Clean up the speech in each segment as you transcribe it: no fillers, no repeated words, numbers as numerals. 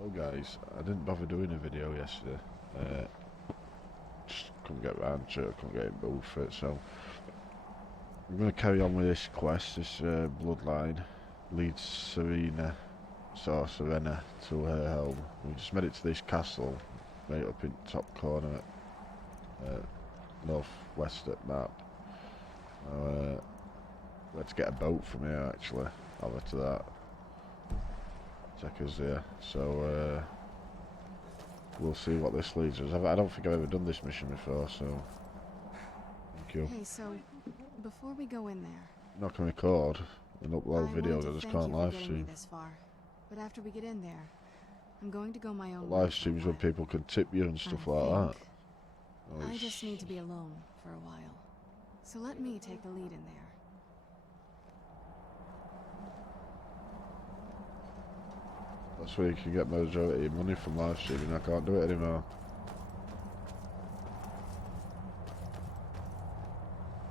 Oh guys, I didn't bother doing a video yesterday. Just couldn't get round to it, I couldn't get in the mood for it, so I'm going to carry on with this quest, this bloodline. Leads Serena to her home. We just made it to this castle, right up in the top corner, northwest at map. Let's get a boat from here actually, over to that. Take us there, so we'll see what this leads us. I don't think I've ever done this mission before, so thank you. Hey, so before we go in there, I'm not going to record and upload videos, I just can't live stream. This far, but after we get in there, I'm going to go my own Live streams when people can tip you and stuff like that. I just need to be alone for a while, so let me take the lead in there. That's where you can get majority of money from live streaming. I can't do it anymore.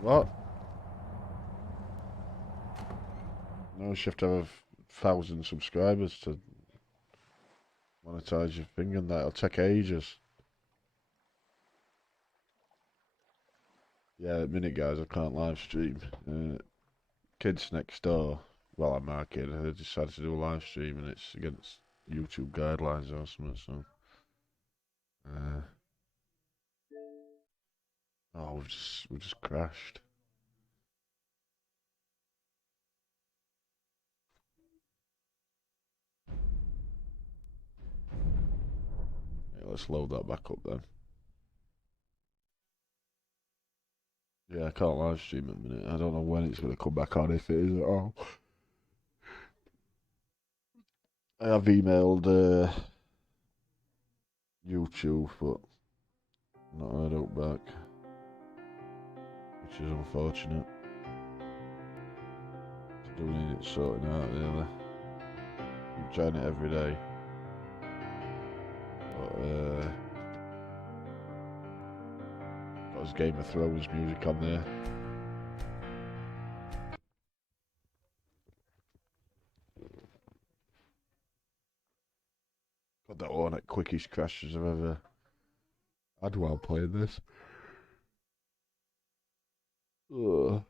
What? No, you have to have 1,000 subscribers to monetize your thing, and that'll take ages. Yeah, at the minute, guys, I can't live stream. Kids next door, well, I'm my kid, they decided to do a live stream, and it's against YouTube guidelines or something, so. Oh, we've just crashed. Yeah, let's load that back up then. Yeah, I can't live stream at the minute. I don't know when it's going to come back on, if it is at all. I have emailed YouTube, but not heard out back, which is unfortunate. Do need it sorting out, really. Keep trying it every day. But, got his Game of Thrones music on there. God, that one at quickest crashes I've ever had while playing this. Ugh.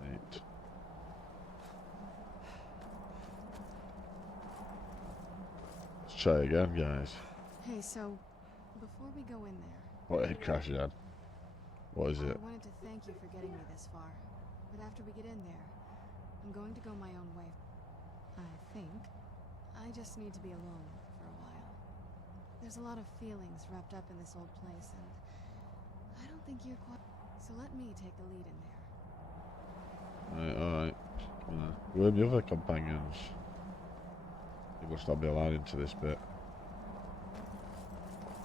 Right. Let's try again, guys. Hey, so before we go in there, What head crash had? What is it? I wanted to thank you for getting me this far, but after we get in there, I'm going to go my own way. I think I just need to be alone for a while. There's a lot of feelings wrapped up in this old place, and I don't think you're quite... So let me take the lead in there. Alright. Where are the other companions? They must not be allowed into this bit.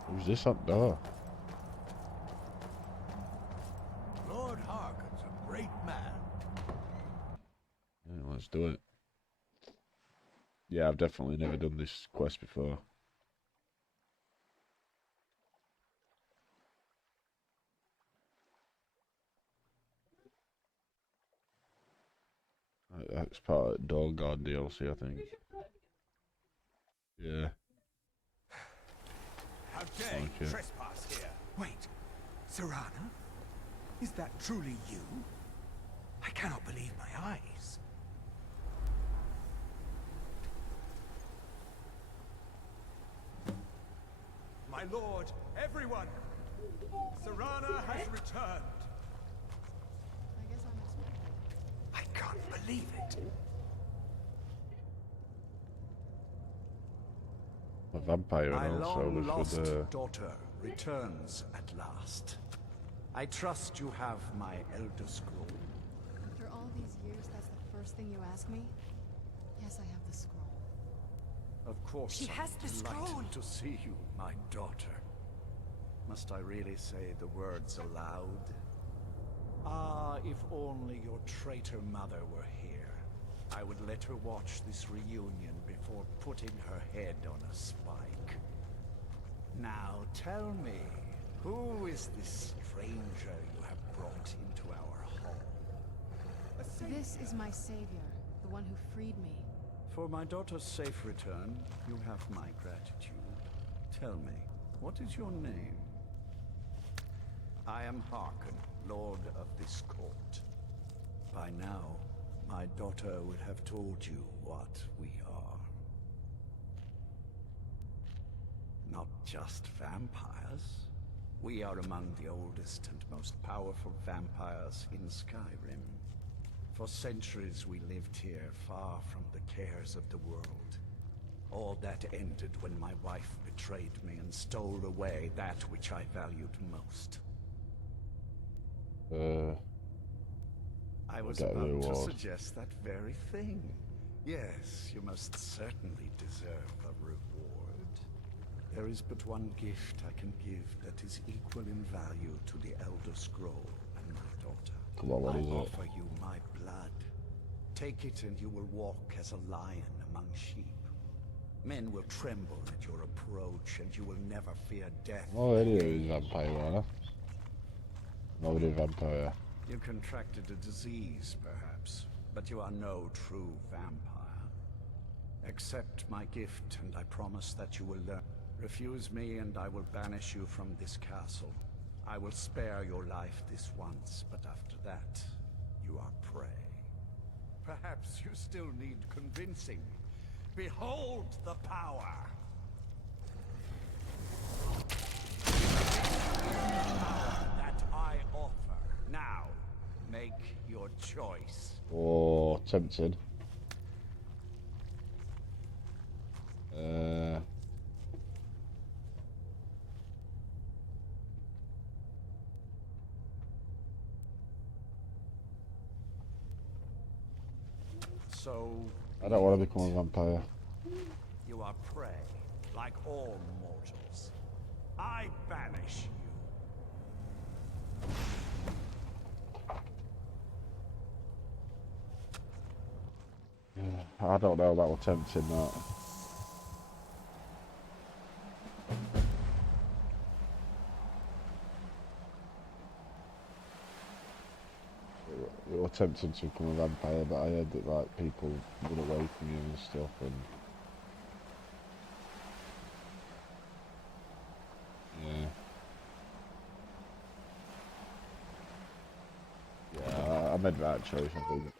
Who's this on door? Lord Harkon's a great man. Yeah, let's do it. Yeah, I've definitely never done this quest before. That's part of Dog God DLC, I think. Yeah. How dare you trespass here? Wait, Serana? Is that truly you? I cannot believe my eyes. My lord, everyone! Serana has returned. I guess I'm expecting. I can't believe it. A vampire My and also long-lost with the... daughter returns at last. I trust you have my Elder Scroll. After all these years, that's the first thing you ask me? Yes, I have the scroll. Of course, She has the delighted scroll. to see you, my daughter. Must I really say the words aloud? Ah, if only your traitor mother were here. I would let her watch this reunion before putting her head on a spike. Now tell me, who is this stranger you have brought into our hall? This is my savior, the one who freed me. For my daughter's safe return, you have my gratitude. Tell me, what is your name? I am Harkon, Lord of this court. By now, my daughter would have told you what we are. Not just vampires. We are among the oldest and most powerful vampires in Skyrim. For centuries we lived here, far from the cares of the world. All that ended when my wife betrayed me and stole away that which I valued most. I was about to suggest that very thing. Yes, you must certainly deserve a reward. There is but one gift I can give that is equal in value to the Elder Scroll and my daughter. Come on, what is it? I offer you my blood. Take it and you will walk as a lion among sheep. Men will tremble at your approach and you will never fear death. Oh, it is vampire, huh? Nobody vampire. You contracted a disease, perhaps, but you are no true vampire. Accept my gift and I promise that you will learn. Refuse me and I will banish you from this castle. I will spare your life this once, but after that, you are prey. Perhaps you still need convincing. Behold the power! That I offer. Now, make your choice. Oh, tempted. So I don't want to become a vampire. you are prey, like all mortals. I banish you. I don't know, that was tempting, that. It was tempting to become a vampire, but I heard that like people run away from you and stuff, and yeah, I made the right choice, I think.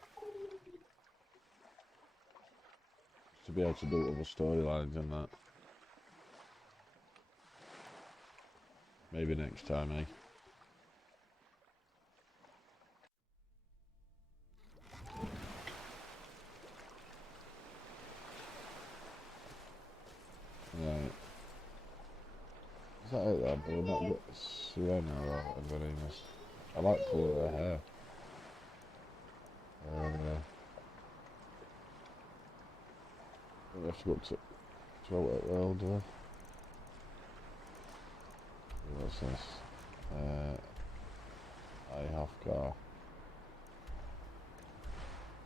To be able to do other storylines and that. Maybe next time, eh? Right. Is that it then? But we're not got Serena or whatever her name is. I like the colour of her hair. We have to go up to Outlet World, do we? What's this? I have got...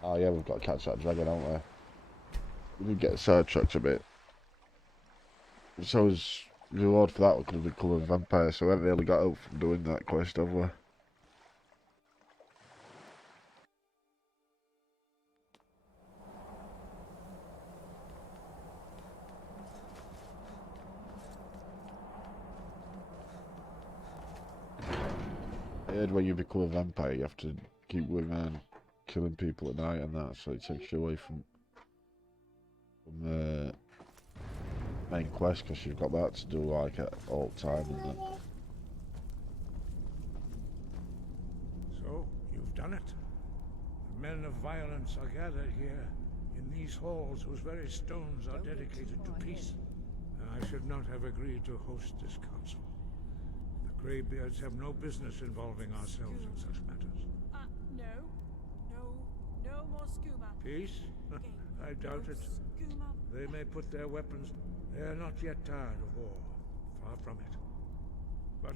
Oh yeah, we've got to catch that dragon, haven't we? We did get sidetracked a bit. So as reward for that, we could have become a vampire, so we haven't really got out from doing that quest, have we? I heard when you become a vampire, you have to keep going around killing people at night and that, so it takes you away from the main quest, because you've got that to do like at all time and that. So, you've done it. The men of violence are gathered here, in these halls whose very stones are dedicated to peace. I should not have agreed to host this council. The Greybeards have no business involving ourselves in such matters. No more skooma. Peace? I doubt it. Skooma. They may put their weapons. They are not yet tired of war. Far from it. But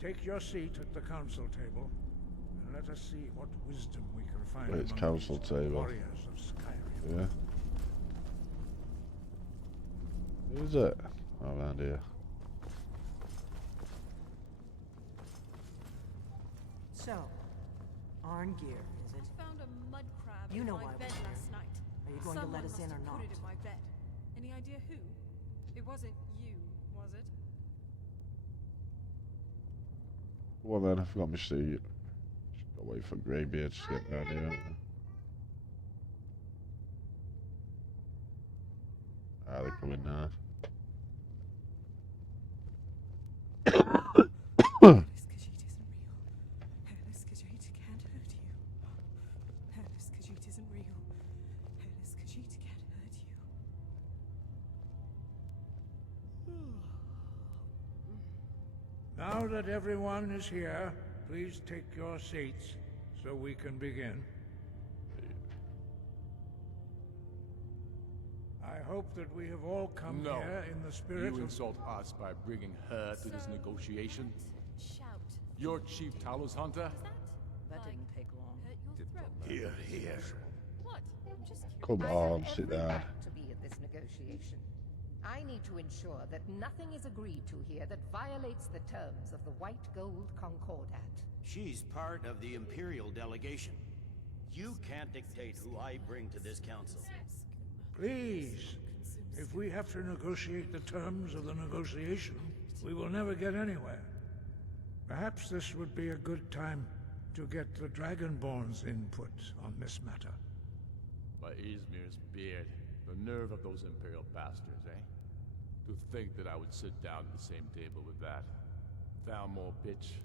take your seat at the council table, and let us see what wisdom we can find Wait, it's among council these table. warriors of Yeah. Who's it? Oh, around here. So, Arngeir, is it? I found a mud crab You in know my why bed we're here. last night. Are you going to let us in or Someone not? must have put it in my bed. Any idea who? It wasn't you, was it? Well then, I forgot my seat. Just gotta wait for Greybeards to get down here. Ah, they're coming now. Skengbiscuit isn't real. Skengbiscuit can't hurt you. Skengbiscuit isn't real. Skengbiscuit can't hurt you. Now that everyone is here, please take your seats so we can begin. I hope that we have all come here in the spirit You of... insult us by bringing her to this negotiation? Shout. You're Chief Talos Hunter? That didn't take long. Hurt your throat. Here, here. What? I'm just curious. Come on, sit every down. right to be at this negotiation. I need to ensure that nothing is agreed to here that violates the terms of the White Gold Concordat. She's part of the Imperial delegation. You can't dictate who I bring to this council. Please, if we have to negotiate the terms of the negotiation, we will never get anywhere. Perhaps this would be a good time to get the Dragonborn's input on this matter. By Izmir's beard, the nerve of those Imperial bastards, eh? To think that I would sit down at the same table with that. Thalmor bitch.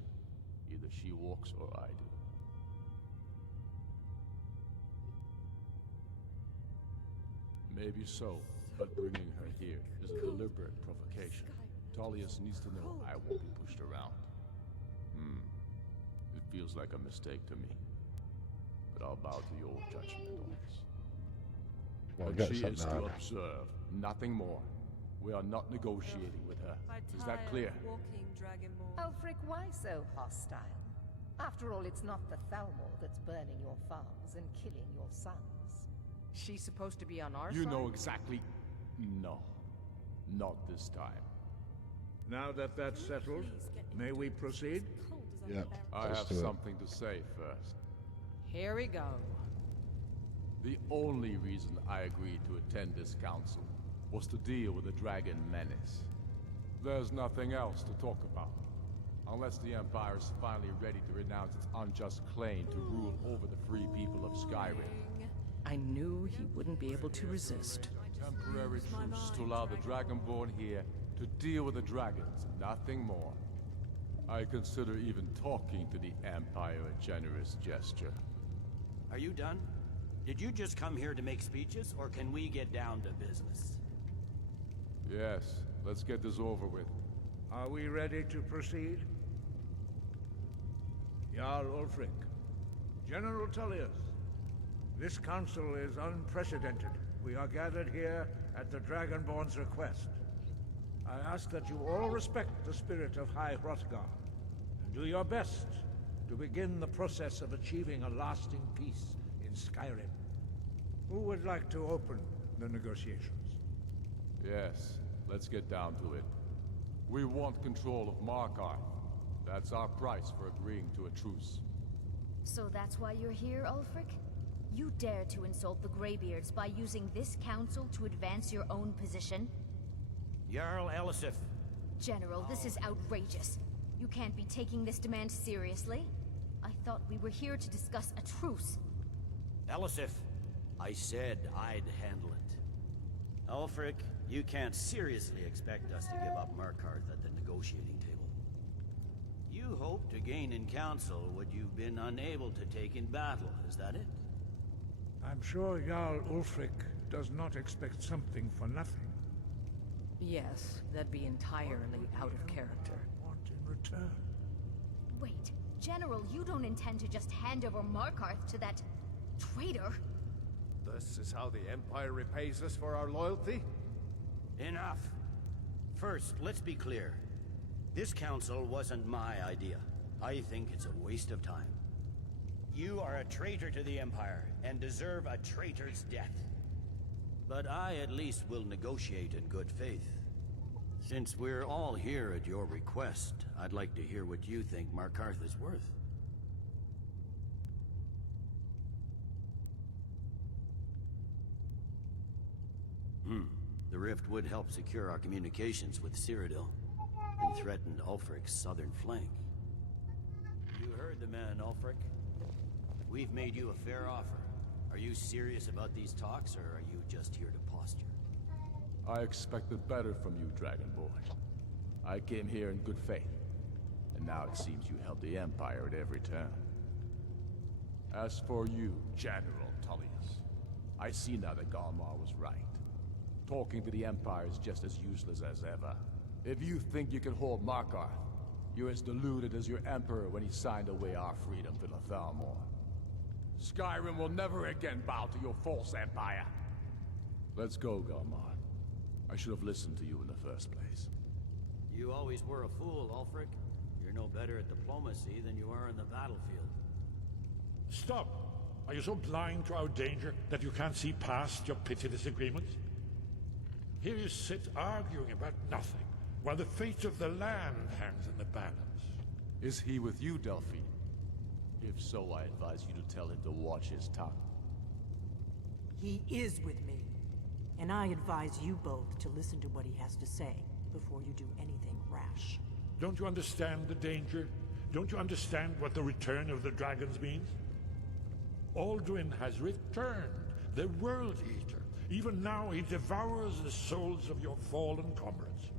Either she walks or I do. Maybe so, but bringing her here is a deliberate provocation. Tullius needs to know I won't be pushed around. It feels like a mistake to me. But I'll bow to your judgment on this. Well, But get she some is to now. observe, nothing more. We are not negotiating with her. Is that clear? Walking dragonborn. Ulfric, why so hostile? After all, it's not the Thalmor that's burning your farms and killing your sons. She's supposed to be on our side? You know exactly... No. Not this time. Now that that's settled, may we proceed? Cold as Yep. I Let's have do it. something to say first. Here we go. The only reason I agreed to attend this council was to deal with the dragon menace. There's nothing else to talk about. Unless the Empire is finally ready to renounce its unjust claim to rule over the free people of Skyrim. I knew he wouldn't be able to resist. Temporary truce to allow the Dragonborn here to deal with the dragons, nothing more. I consider even talking to the Empire a generous gesture. Are you done? Did you just come here to make speeches, or can we get down to business? Yes, let's get this over with. Are we ready to proceed? Jarl Ulfric, General Tullius, this council is unprecedented. We are gathered here at the Dragonborn's request. I ask that you all respect the spirit of High Hrothgar, and do your best to begin the process of achieving a lasting peace in Skyrim. Who would like to open the negotiations? Yes, let's get down to it. We want control of Markarth. That's our price for agreeing to a truce. So that's why you're here, Ulfric? You dare to insult the Greybeards by using this council to advance your own position? Jarl Elisif. General, this is outrageous. You can't be taking this demand seriously. I thought we were here to discuss a truce. Elisif, I said I'd handle it. Ulfric, you can't seriously expect us to give up Markarth at the negotiating table. You hoped to gain in council what you've been unable to take in battle, is that it? I'm sure Jarl Ulfric does not expect something for nothing. Yes, that'd be entirely out of character. Want in return? Wait, General, you don't intend to just hand over Markarth to that traitor? This is how the Empire repays us for our loyalty? Enough. First, let's be clear. This council wasn't my idea. I think it's a waste of time. You are a traitor to the Empire, and deserve a traitor's death. But I at least will negotiate in good faith. Since we're all here at your request, I'd like to hear what you think Markarth is worth. The rift would help secure our communications with Cyrodiil and threatened Ulfric's southern flank. You heard the man, Ulfric. We've made you a fair offer. Are you serious about these talks, or are you just here to posture? I expected better from you, Dragonborn. I came here in good faith, and now it seems you help the Empire at every turn. As for you, General Tullius, I see now that Galmar was right. Talking to the Empire is just as useless as ever. If you think you can hold Markarth, you're as deluded as your Emperor when he signed away our freedom to the Thalmor. Skyrim will never again bow to your false empire. Let's go, Galmar. I should have listened to you in the first place. You always were a fool, Ulfric. You're no better at diplomacy than you are in the battlefield. Stop! Are you so blind to our danger that you can't see past your petty disagreements? Here you sit arguing about nothing, while the fate of the land hangs in the balance. Is he with you, Delphine? If so, I advise you to tell him to watch his tongue. He is with me. And I advise you both to listen to what he has to say before you do anything rash. Don't you understand the danger? Don't you understand what the return of the dragons means? Alduin has returned, the World Eater. Even now he devours the souls of your fallen comrades.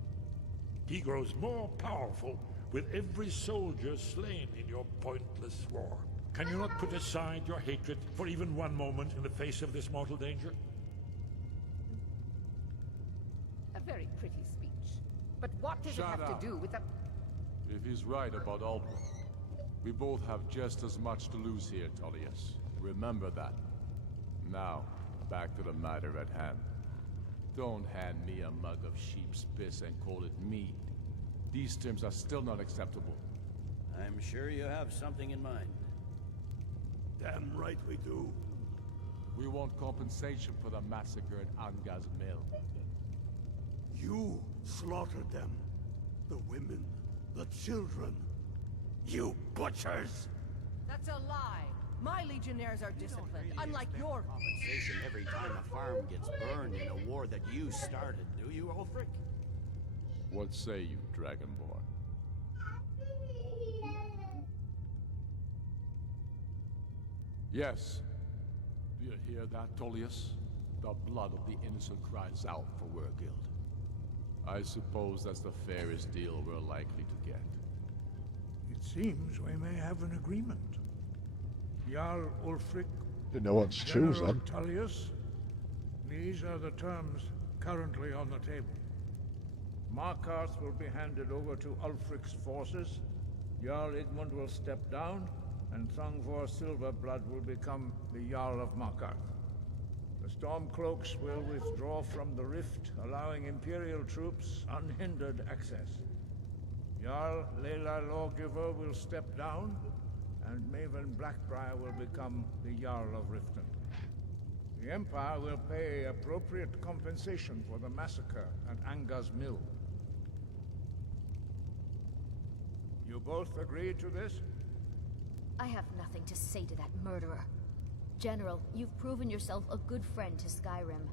He grows more powerful with every soldier slain in your pointless war. Can you not put aside your hatred for even one moment in the face of this mortal danger? A very pretty speech. But what does it Shut have up. to do with the... If he's right about Alduin, we both have just as much to lose here, Tullius. Remember that. Now, back to the matter at hand. Don't hand me a mug of sheep's piss and call it mead. These terms are still not acceptable. I'm sure you have something in mind. Damn right we do. We want compensation for the massacre at Anga's mill. You slaughtered them. The women, the children. You butchers! That's a lie. My legionnaires are disciplined, unlike your... Compensation every time a farm gets burned in a war that you started, do you, Ulfric? What say you, Dragonborn? Yes. Do you hear that, Tullius? The blood of the innocent cries out for Wergild. I suppose that's the fairest deal we're likely to get. It seems we may have an agreement. Jarl Ulfric, Didn't know what to choose General then. Tullius, these are the terms currently on the table. Markarth will be handed over to Ulfric's forces, Jarl Igmund will step down, and Thongvor Silverblood will become the Jarl of Markarth. The Stormcloaks will withdraw from the rift, allowing Imperial troops unhindered access. Jarl Leila Lawgiver will step down, and Maven Blackbriar will become the Jarl of Riften. The Empire will pay appropriate compensation for the massacre at Anga's mill. You both agree to this? I have nothing to say to that murderer. General, you've proven yourself a good friend to Skyrim.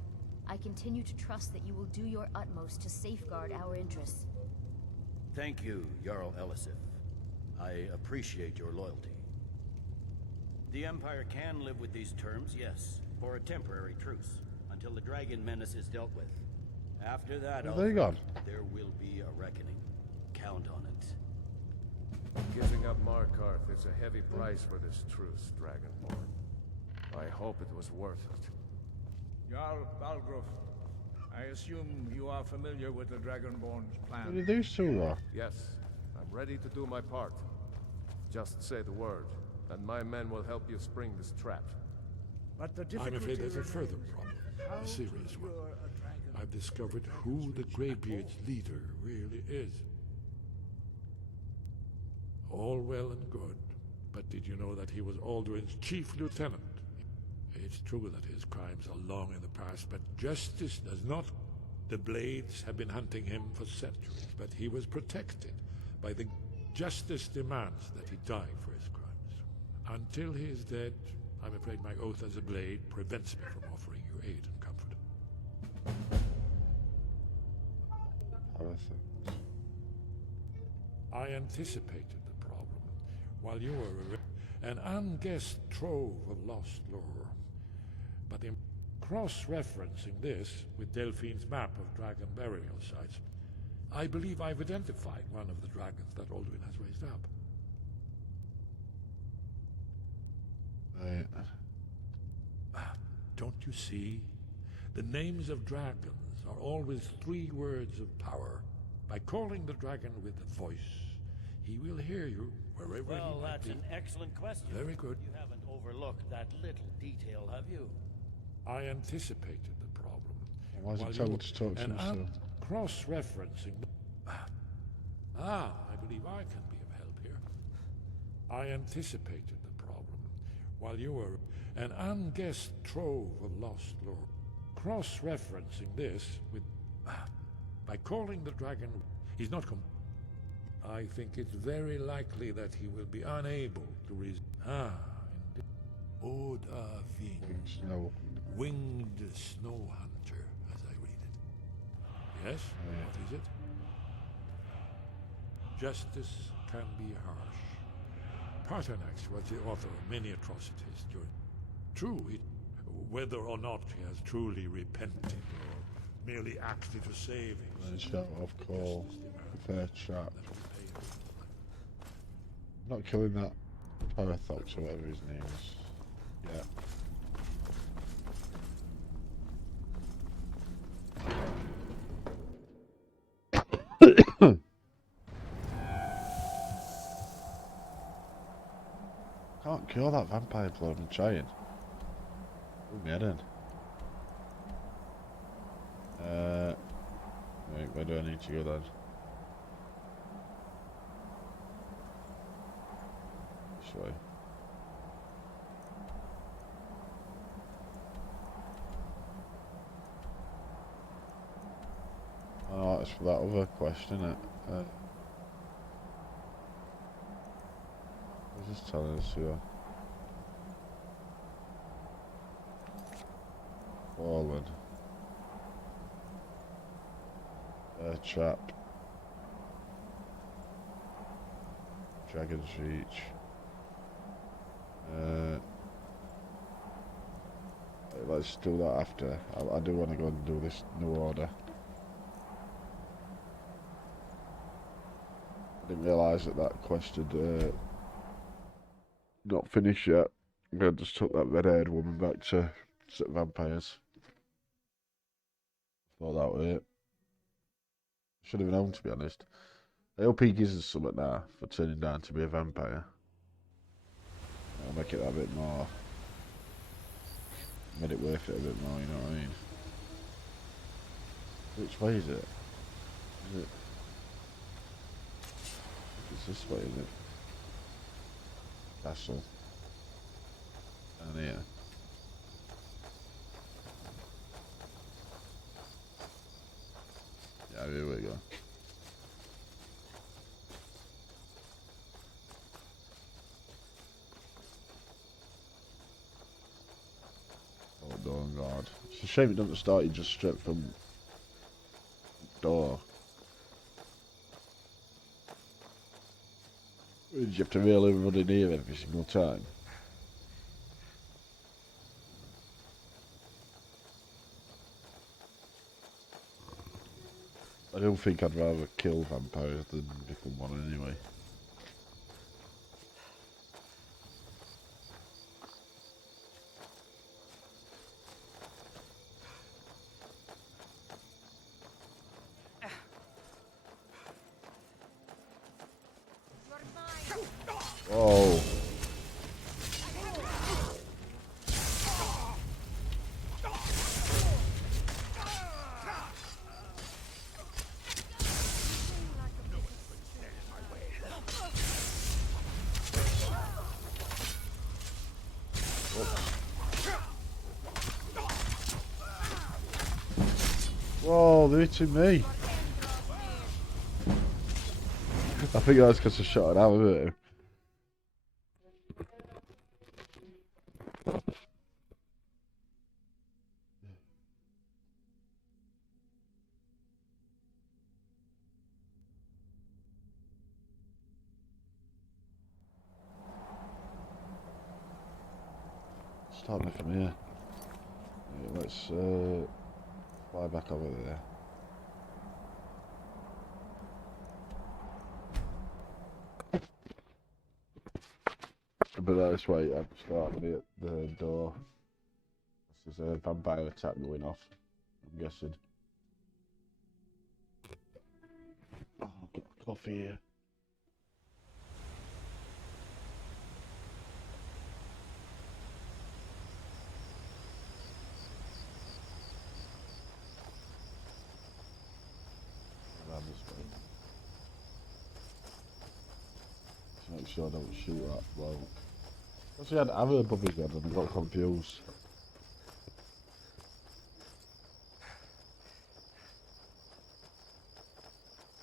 I continue to trust that you will do your utmost to safeguard our interests. Thank you, Jarl Elisif. I appreciate your loyalty. The Empire can live with these terms, yes, for a temporary truce, until the dragon menace is dealt with. After that, Where have they gone? there will be a reckoning. Count on it. Giving up Markarth is a heavy price for this truce, Dragonborn. I hope it was worth it. Jarl Balgruf, I assume you are familiar with the Dragonborn's plan. What do these two are? Yes, I'm ready to do my part. Just say the word, and my men will help you spring this trap. But the I'm difficulty afraid there's a remains. further problem. How A serious to one. lure a dragon I've discovered who the Greybeard's leader really is. All well and good, but did you know that he was Alduin's chief lieutenant It's true that his crimes are long in the past, but justice does not. The Blades have been hunting him for centuries, but he was protected by the justice demands that he die for his crimes. Until he is dead, I'm afraid my oath as a Blade prevents me from offering you aid and comfort. I anticipated the problem while you were an unguessed trove of lost lore. But in cross-referencing this with Delphine's map of dragon burial sites, I believe I've identified one of the dragons that Alduin has raised up. Don't you see? The names of dragons are always 3 words of power. By calling the dragon with a voice, he will hear you wherever he might be. Well, that's an excellent question. Very good. You haven't overlooked that little detail, have you? I anticipated the problem. Why is it telling to talk to himself? Cross-referencing. I believe I can be of help here. I anticipated the problem while you were an unguessed trove of lost lore. Cross-referencing this with by calling the dragon, he's not I think it's very likely that he will be unable to indeed. Snow. Winged snow hunter, as I read it. Yes? What is it? Justice can be harsh. Paternax was the author of many atrocities during. True, whether or not he has truly repented or merely acted to save him. Shut off call. Fair trap. I'm not killing that Parathox or whatever his name is. Yeah. Can't kill that vampire blood, I'm trying. Put me head in. Wait, where do I need to go then? This way. Oh, it's for that other question, isn't it? What's this telling us here? Fallen. Trap. Dragon's Reach. Let's do that after. I do want to go and do this new order. I didn't realise that quest had not finished yet. I just took that red-haired woman back to set vampires. Thought that was it. Should have known, to be honest. I hope he gives us something now for turning down to be a vampire. I'll make it that bit more. Made it worth it a bit more, you know what I mean? Which way is it? Is it? It's this way, isn't it? Castle. Down here. Yeah, here we go. Oh, God. It's a shame it doesn't start you just straight from door. Did you have to really run in here every single time? I don't think I'd rather kill vampires than become one anyway. Oh. Whoa, they're hitting me. I think that's because I shot it out, isn't it? Start me from here. Yeah, let's fly back over there. But that's why I'm starting at the door. There's a vampire attack going off, I'm guessing. Oh, I've got coffee here. Around this way. To make sure I don't shoot that bloke. Because he had other above his head and I got confused.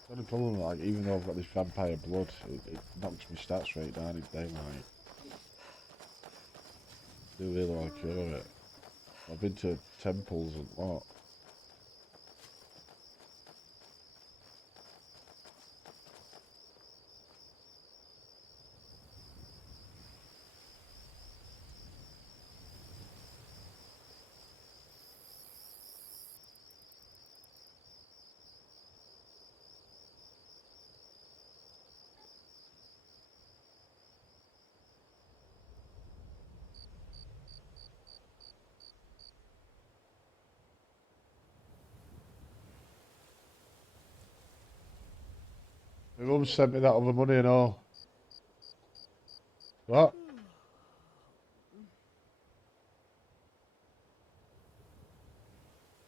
The only problem, like, even though I've got this vampire blood, it knocks my stats right down in daylight. I do really want to cure it. I've been to temples and what. My mum sent me that other money and all. What?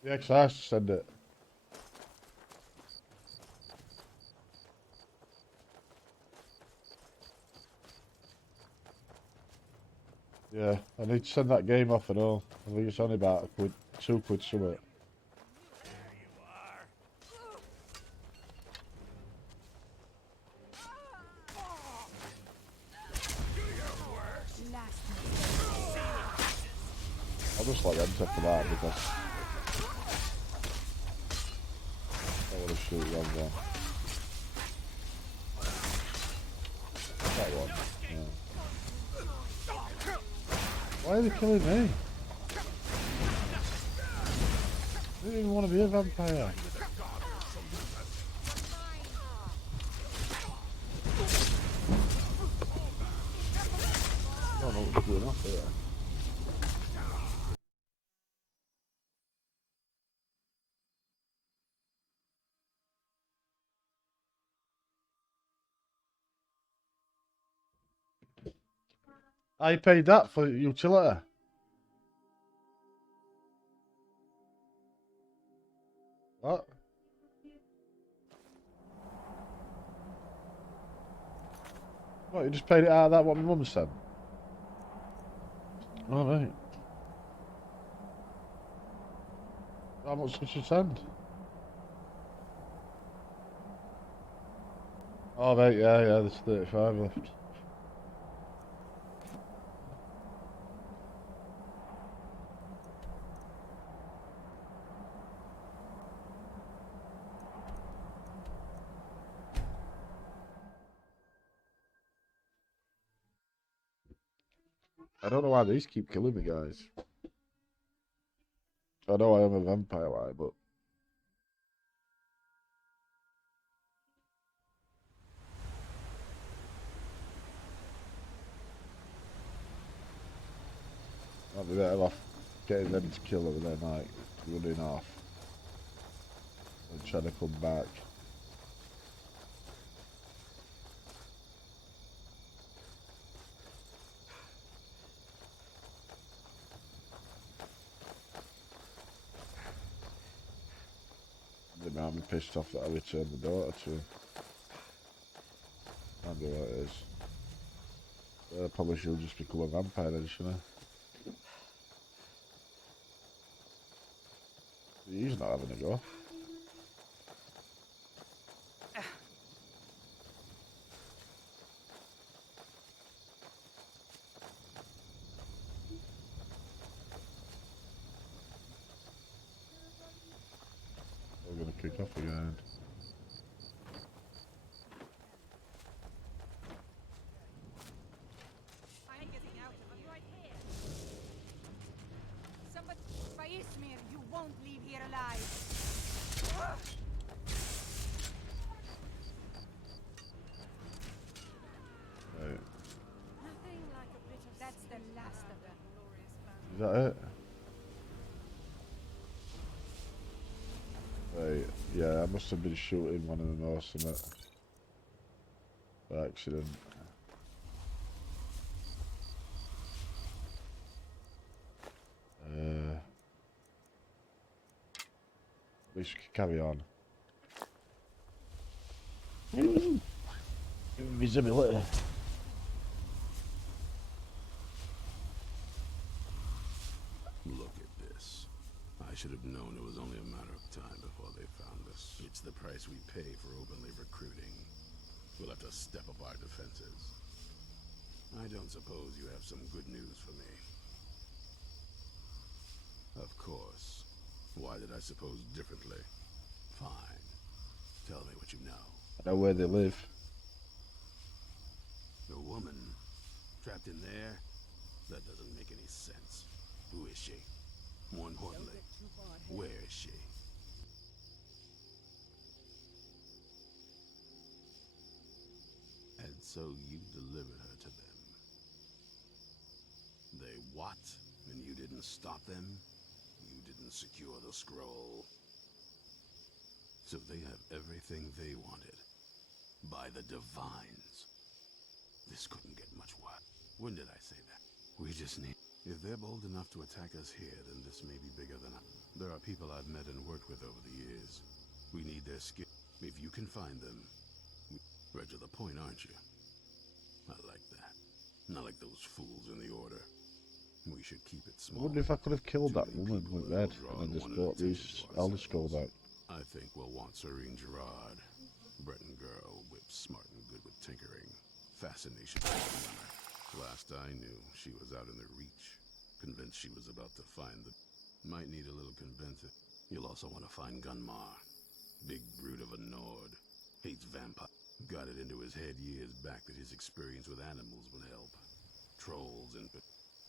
Yeah, 'cause I asked to send it. Yeah, I need to send that game off and all. I think it's only about £1, £2 something. I'll just like enter for that because I want to shoot the other one. That one, yeah. Why are they killing me? I don't even want to be a vampire. I don't know what's going on here. I paid that for utility. What? What, you just paid it out of that what my mum said? Oh, right. How much did she send? Oh, right, yeah, there's 35 left. I don't know why these keep killing me, guys. I know I am a vampire, like, but... I'll be better off getting them to kill over there, like, running off. And trying to come back. They might be pissed off that I returned the daughter to him. Can't be what it is. Probably she'll just become a vampire then, shouldn't I? He's not having a go. kick off again. I'm getting out of here. Right here. Somebody, Smackman, you won't leave here alive. Right. Nothing like a bit of. That's the last of them. Is that it? Right, yeah, I must have been shooting one of them or something by accident. At least we can carry on. Invisibility. Look at this. I should have known it was only a matter of time before they found us. It's the price we pay for openly recruiting. We'll have to step up our defenses. I don't suppose you have some good news for me. Of course. Why did I suppose differently? Fine. Tell me what you know. I know where they live. The woman trapped in there? That doesn't make any sense. Who is she? More importantly, where is she? And so you delivered her to them. They what? And you didn't stop them? You didn't secure the scroll? So they have everything they wanted. By the Divines. This couldn't get much worse. When did I say that? We just need... If they're bold enough to attack us here, then this may be bigger than us. There are people I've met and worked with over the years. We need their skill. If you can find them... Right to the point, aren't you? I like that. Not like those fools in the Order. We should keep it I small. wonder if I could have killed that woman with red and then just brought these Elder Scrolls out. I think we'll want Serene Gerard. Breton girl, whip smart and good with tinkering. Fascination with the winner. Last I knew, she was out in the Reach. Convinced she was about to find the... Might need a little convincing. You'll also want to find Gunmar. Big brute of a Nord. Hates vampire. Got it into his head years back that his experience with animals would help. Trolls and...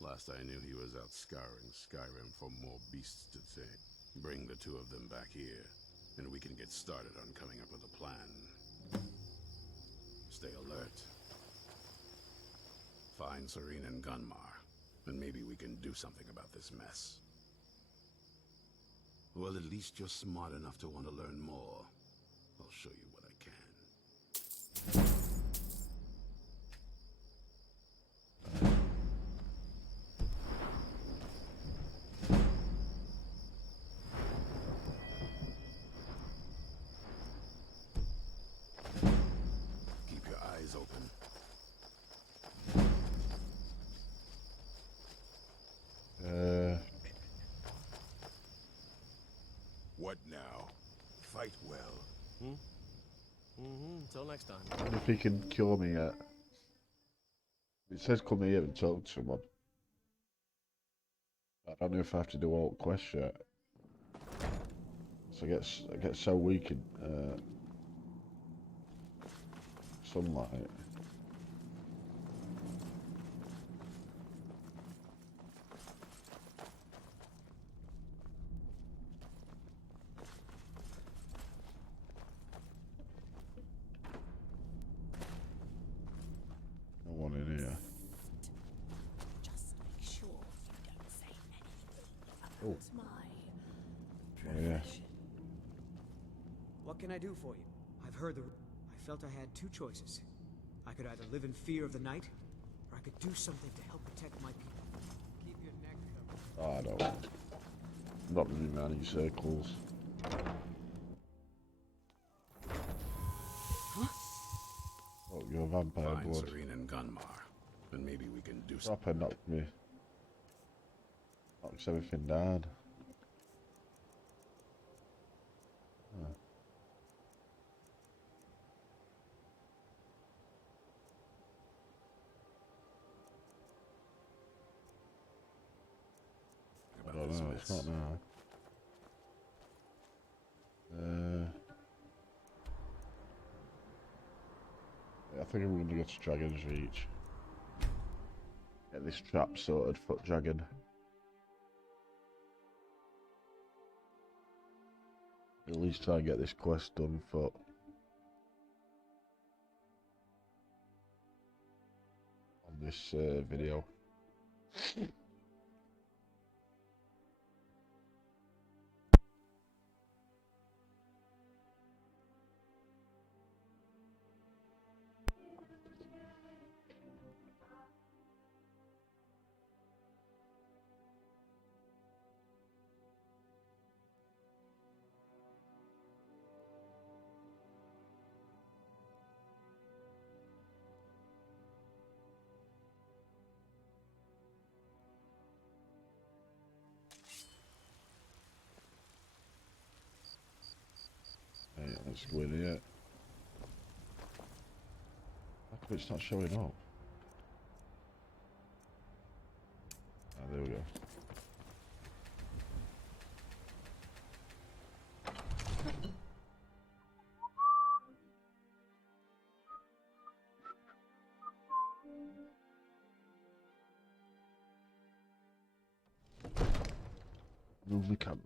Last I knew, he was out scouring Skyrim for more beasts to tame. Bring the two of them back here, and we can get started on coming up with a plan. Stay alert. Find Serene and Gunmar, and maybe we can do something about this mess. Well, at least you're smart enough to want to learn more. I'll show you what I can. Keep your eyes open. What now? Fight well. Until next time. I wonder if he can cure me yet. It says come here and talk to someone. I don't know if I have to do all quests yet. So I get so weak in sunlight. No one in here. Just make sure you don't say anything Oh. about my Oh yeah. What can I do for you? I've heard the... I felt I had two choices. I could either live in fear of the night, or I could do something to help protect my people. Keep your neck covered. Oh, I don't. I'm not running around in circles. Oh, you're a vampire Find blood. Serene and Gunmar, and maybe we can do something. Proper knocked me. Knocks everything down. Huh. I don't know, it's not now. think I'm gonna go to Dragon's Reach. Get this trap sorted, foot dragon. At least try and get this quest done, foot. On this video. Right, let's go in here. How come it's not showing up? Ah, there we go. Move the camera.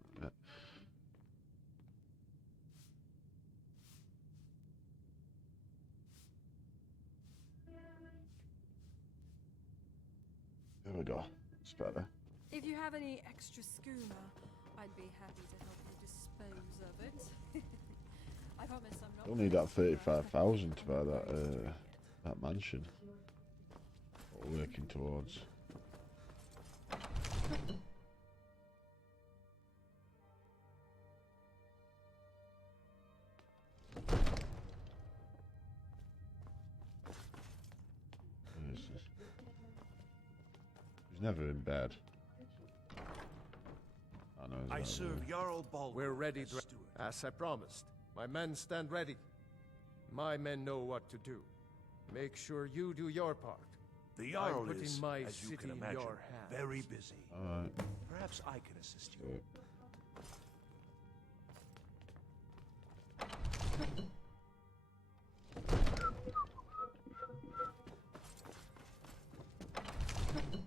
There we go. It's better. If you have any extra schooner, I'd be happy to help you dispose of it. I promise I'm not. You'll need that 35,000 to buy that mansion. What we're working towards. He's never in bed. I serve Jarl Baldwin. We're ready, as I promised. My men stand ready. My men know what to do. Make sure you do your part. The Jarl I'm putting is, my as you city can in imagine, your hands. very busy. Alright. Perhaps I can assist you.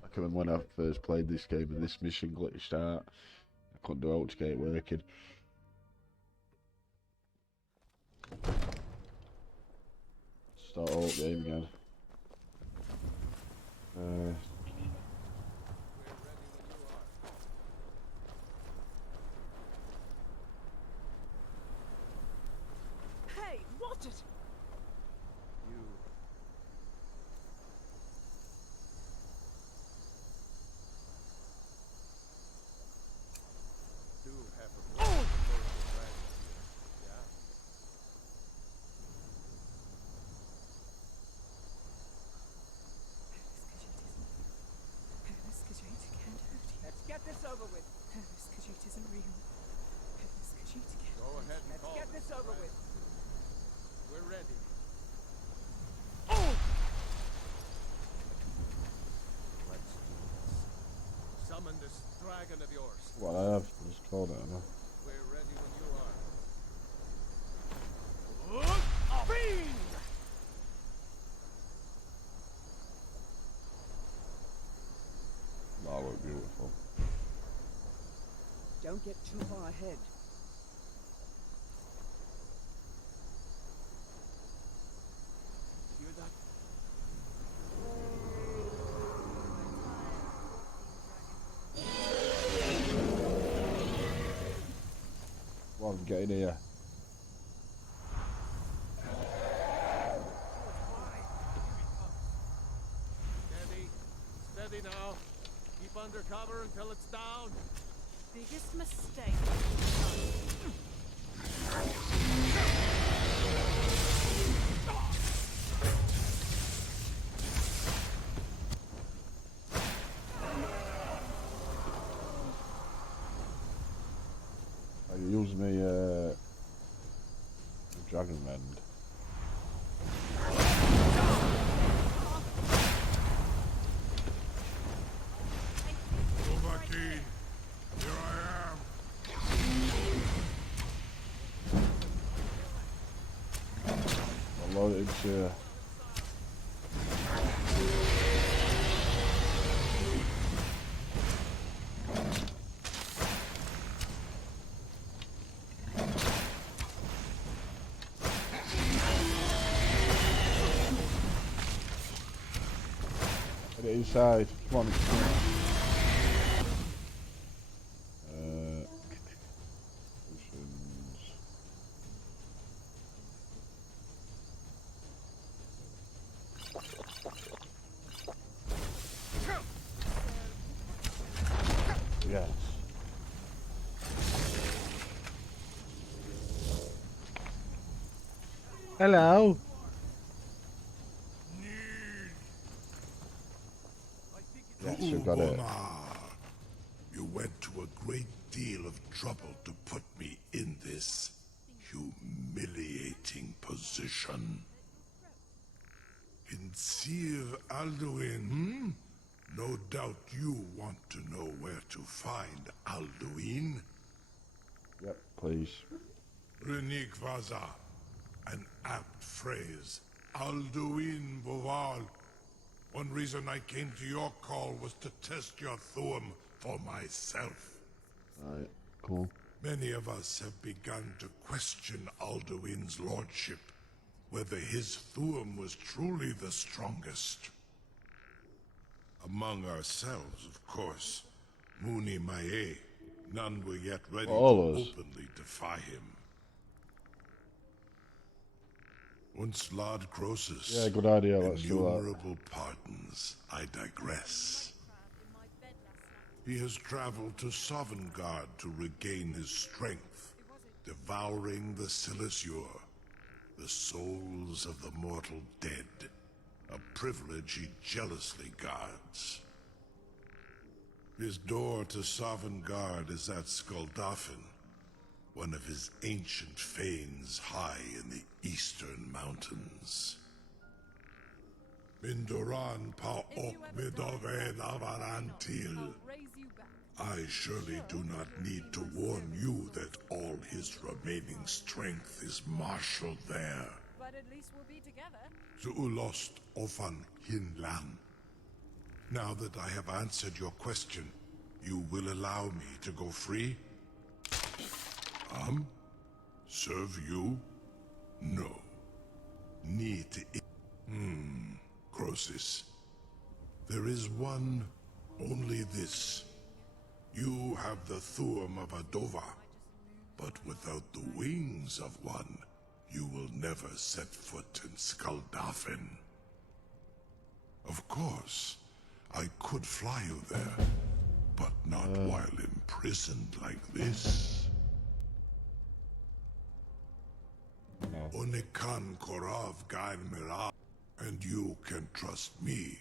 I can remember when I first played this game and this mission glitched out. I couldn't do out to get it working. Start all up game again. Hey, what it? You. Do have a plan to go to the dragons here, yeah? Let's get this over with. Isn't real. Go ahead and call Let's get them, this over right? with. We're ready. Let's do this. Summon this dragon of yours. What I have just called it, I know. We're ready when you are. That looked beautiful. Don't get too far ahead. Hear that? Well, get in here. Steady now. Keep under cover until it's down. Biggest mistake. Are you using me dragon mend? Worfie, here I am. I'll load it into Get inside. Come on. Yes. Hello. Yes, you got it. You went to a great deal of trouble to put me in this humiliating position. In Sir Alduin, No doubt you want to know where to find Alduin. Yep, please. Renik Vaza, an apt phrase. Alduin Boval. One reason I came to your call was to test your Thuum for myself. Alright, cool. Many of us have begun to question Alduin's lordship, whether his Thuum was truly the strongest. Among ourselves, of course. Muni Mae. None were yet ready to openly defy him. Once Lord Croesus. Yeah, good idea, let's do that. Innumerable pardons. I digress. He has traveled to Sovngarde to regain his strength, devouring the Silesure, the souls of the mortal dead. A privilege he jealously guards. His door to Sovngarde is at Skuldafn, one of his ancient fanes high in the eastern mountains. Mindoran pa ok midove lavarantil. I surely do not need to warn you that all his remaining strength is marshaled there. But at least we'll be together. Zuulost ofan hinlan. Now that I have answered your question, you will allow me to go free? Serve you? No. Need to... Croesus. There is one, only this. You have the Thuum of Adova, but without the wings of one, you will never set foot in Skuldafn. Of course, I could fly you there, but not while imprisoned like this. Onikan Korav Gain Mira, and you can trust me.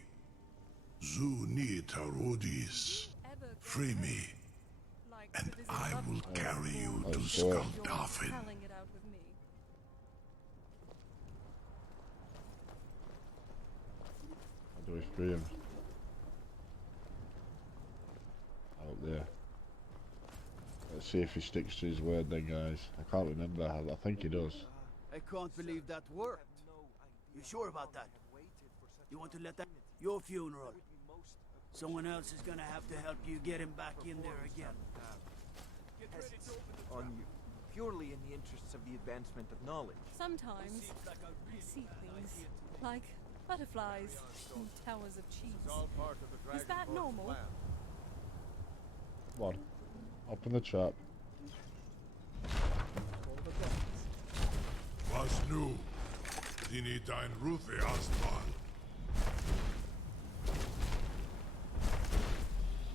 Zuni Tarudis. Free me, and I will carry you to Skuldafn. How do we free him? Out there. Let's see if he sticks to his word then, guys. I can't remember. I think he does. I can't believe that worked. You sure about that? You want to let that... Your funeral. Someone else is gonna have to help you get him back in there again. On you, purely in the interests of the advancement of knowledge. Sometimes I see things like butterflies in towers of cheese. Is that normal? Come on. Open the trap. Was nu? Dini dein Rufe Astral.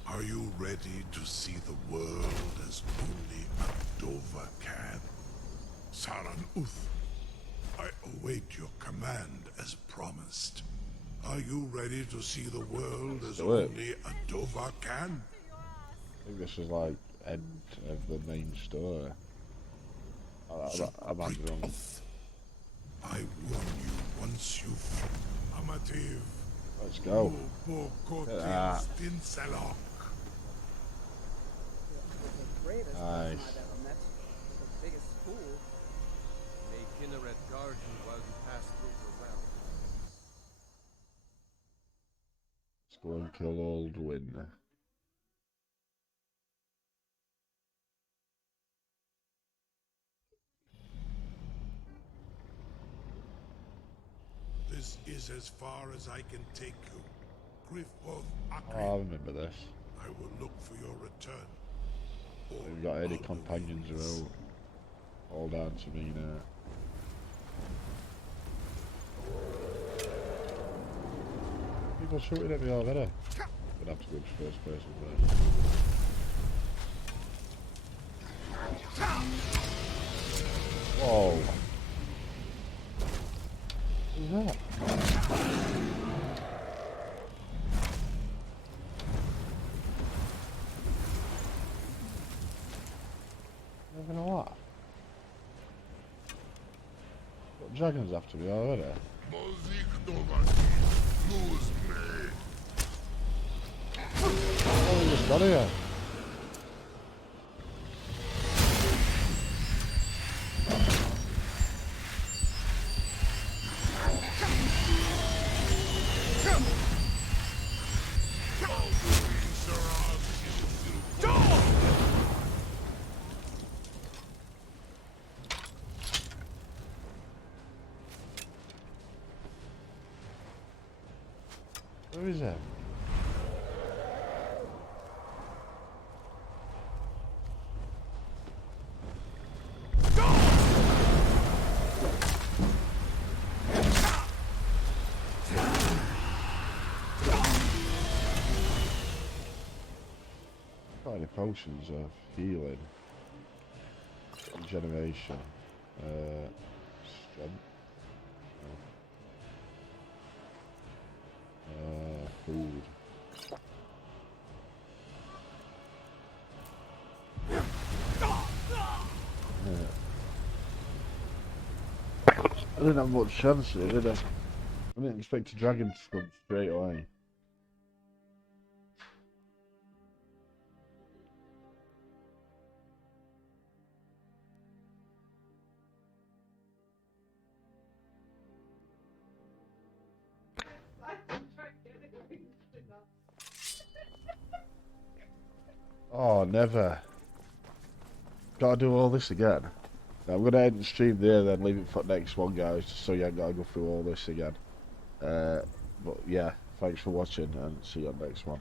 Are you ready to see the world as only Adova can? Saran Uth, I await your command as promised. Are you ready to see the world as only Adova can? I think this is like end of the main story. I'm wrong. I warn you once you've Amativ. Let's go. Nice. May Kinneret guard you while you pass through the realm. Let's go and kill Alduin. This is as far as I can take you. cliff of Aki. Oh, I remember this. I will look for your return. We've got any companions around. All down to me now. People shooting at me already. Gonna have to go to first person first. Whoa. Who's that? Never know what. Got dragons after me already. Oh, we just got here. Where is that? Got any potions of healing, regeneration, strength, food. I didn't have much chance here, did I? I didn't expect a dragon to come straight away. Oh, never. Gotta do all this again. Now, I'm gonna end the stream there, then leave it for the next one, guys, just so you ain't gotta go through all this again. But yeah, thanks for watching, and see you on the next one.